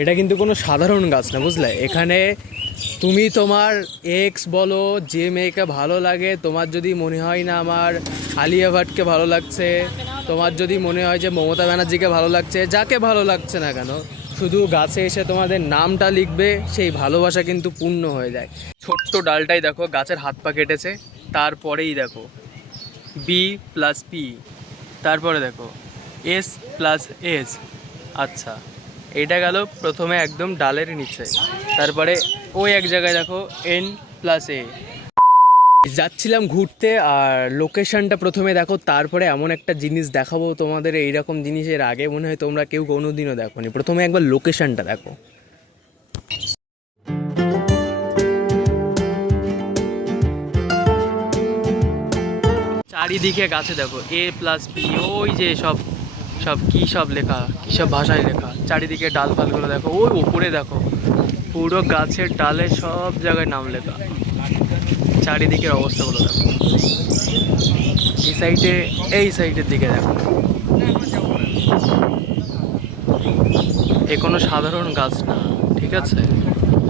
এটা কিন্তু কোনো সাধারণ গাছ না, বুঝলে? এখানে তুমি তোমার এক্স বলো, যে মেয়েকে ভালো লাগে, তোমার যদি মনে হয় না আমার আলিয়া ভাটকে ভালো লাগছে, তোমার যদি মনে হয় যে মমতা ব্যানার্জিকে ভালো লাগছে, যাকে ভালো লাগছে না কেন, শুধু গাছে এসে তোমাদের নামটা লিখবে, সেই ভালোবাসা কিন্তু পূর্ণ হয়ে যায়। ছোট্ট ডালটাই দেখো গাছের হাত পা কেটেছে, তারপরেই দেখো B+P, তারপরে দেখো S+S। আচ্ছা, এটা গেল প্রথমে একদম ডালের নিচে, তারপরে ওই এক জায়গায় দেখো N+A। যাচ্ছিলাম ঘুরতে, আর লোকেশনটা প্রথমে দেখো, তারপরে এমন একটা জিনিস দেখাবো তোমাদের, এইরকম জিনিসের আগে মনে হয় তোমরা কেউ কোনোদিনও দেখোনি। প্রথমে একবার লোকেশনটা দেখো। চারিদিকে গাছে দেখো A+P, ওই যে সব সব কী সব লেখা, কী সব ভাষায় লেখা, চারিদিকে ডাল ফালগুলো দেখো, ওই ওপরে দেখো পুরো গাছের ডালে সব জায়গায় নাম লেখা। চারিদিকের অবস্থাগুলো দেখো, এই সাইডে, এই সাইডের দিকে দেখো। এ কোনো সাধারণ গাছ না, ঠিক আছে?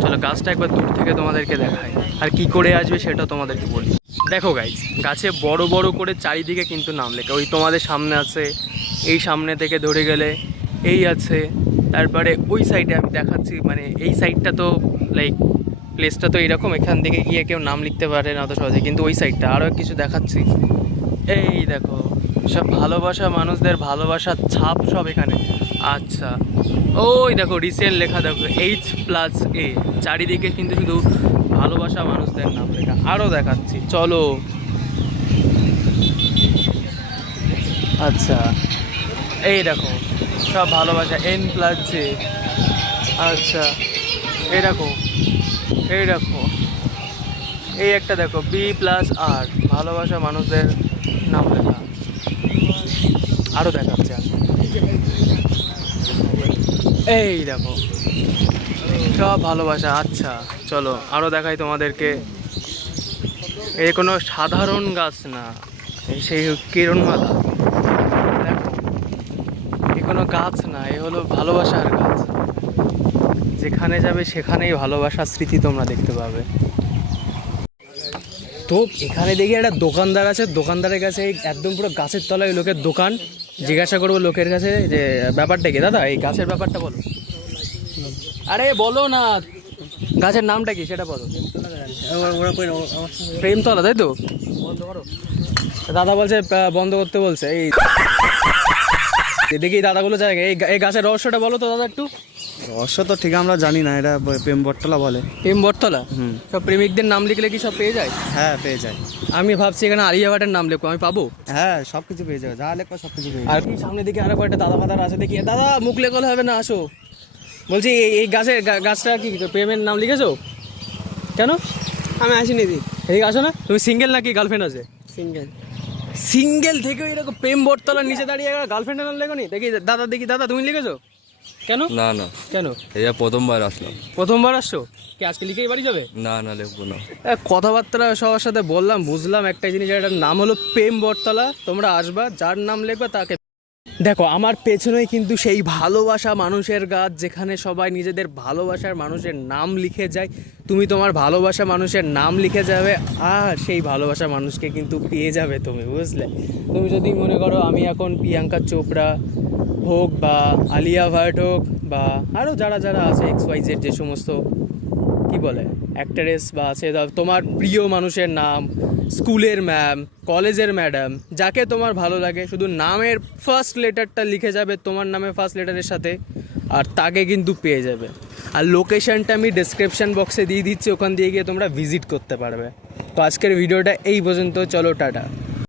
চলো গাছটা একবার দূর থেকে তোমাদেরকে দেখাই, আর কি করে আসবে সেটা তোমাদেরকে বলি। দেখো গাইজ, গাছে বড় বড় করে চারিদিকে কিন্তু নাম লেখা। ওই তোমাদের সামনে আছে, এই সামনে থেকে ধরে গেলে এই আছে, তারপরে ওই সাইডে আমি দেখাচ্ছি, মানে এই সাইডটা তো লাইক প্লেসটা তো এইরকম, এখান থেকে গিয়ে কেউ নাম লিখতে পারে না তো সহজে, কিন্তু ওই সাইডটা আরও কিছু দেখাচ্ছি। এই দেখো সব ভালোবাসা মানুষদের ভালোবাসার ছাপ সব এখানে। আচ্ছা, ওই দেখো রিসেন্ট লেখা দেখো H+A, চারিদিকে কিন্তু শুধু ভালোবাসা মানুষদের নাম লেখা। আরও দেখাচ্ছি, চলো। আচ্ছা, এই দেখো সব ভালোবাসা N+J। আচ্ছা, এই দেখো, এই দেখো, এই একটা দেখো B+R, ভালোবাসা মানুষদের নাম লেখা। আরও দেখাচ্ছে, এই দেখো সব ভালোবাসা। আচ্ছা চলো আরও দেখাই তোমাদেরকে। এ কোনো সাধারণ গাছ না, এই সেই কিরণমালা। দেখো এ কোনো গাছ না, এ হলো ভালোবাসার গাছ। যেখানে যাবে সেখানেই ভালোবাসার স্মৃতি তোমরা দেখতে পাবে। তো এখানে দেখি একটা দোকানদার আছে, দোকানদারের কাছে একদম পুরো গাছের তলায় লোকের দোকান। জিজ্ঞাসা করবো লোকের কাছে যে ব্যাপারটা কি, দাদা এই গাছের ব্যাপারটা বলো। আরে বলো না, গাছের নামটা কি সেটা বলো। প্রেমতলা, তাই তো? দাদা বলছে বন্ধ করতে বলছে। এই দেখি দাদাগুলো যায়, এই গাছের রহস্যটা বলো তো দাদা একটু। রহস্য তো ঠিক আমরা জানি না, এটা প্রেম বটতলা বলে। প্রেম বটতলা? সব প্রেমিকদের নাম লিখলে কি সব পেয়ে যায়? হ্যাঁ পেয়ে যায়। আমি ভাবছি এখানে আলিয়া ভাটের নাম লিখবো, আমি পাবো? হ্যাঁ সব কিছু পেয়ে যাবে, যা লেখা সব কিছু পেয়ে যাবে। আর কি সামনে দিকে আরো কয়েকটা দাদা ফাদার আছে, দেখি। দাদা মুখ লেখলে হবে না, আসো। বলছি এই গাছটা কি প্রেমের নাম লিখেছো কেন? আমি আসিনি দি। এদিকে আসো না। তুমি সিঙ্গেল নাকি গার্লফ্রেন্ড আছে? সিঙ্গেল। সিঙ্গেল থেকেও এরকম প্রেম বটতলার নিচে দাঁড়িয়ে গার্লফ্রেন্ডের নাম লেখো নি? দেখি দাদা, দেখি দাদা তুমি লিখেছো কেন? না না, কেন? এটা প্রথমবার আসলাম। প্রথমবার আসছো কি? আজকে লিখেই বাড়ি যাবে? না না, লিখবো না। কথাবার্তা সবার সাথে বললাম, বুঝলাম একটা জিনিস, এটার নাম হলো প্রেম বটতলা। তোমরা আসবা, যার নাম লিখবা তাকে। দেখো আমার পেছনেই কিন্তু সেই ভালোবাসা মানুষের গাছ, যেখানে সবাই নিজেদের ভালোবাসার মানুষের নাম লিখে যায়। তুমি তোমার ভালোবাসা মানুষের নাম লিখে যাবে, আর সেই ভালোবাসা মানুষকে কিন্তু পেয়ে যাবে তুমি, বুঝলে? তুমি যদি মনে করো আমি এখন প্রিয়াঙ্কা চোপড়া হোক বা আলিয়া ভাট হোক বা আরও যারা যারা আছে XYZ, যে সমস্ত কি বলে অ্যাক্ট্রেস বা আছে, তোমার প্রিয় মানুষের নাম, স্কুলের ম্যাম, কলেজের ম্যাডাম, যাকে তোমার ভালো লাগে, শুধু নামের ফার্স্ট লেটারটা লিখে যাবে তোমার নামের ফার্স্ট লেটারের সাথে, আর তাকে কিন্তু পেয়ে যাবে। আর লোকেশনটা আমি ডেসক্রিপশান বক্সে দিয়ে দিচ্ছি, ওখান দিয়ে গিয়ে তোমরা ভিজিট করতে পারবে। তো আজকের ভিডিওটা এই পর্যন্ত, চলো টাটা।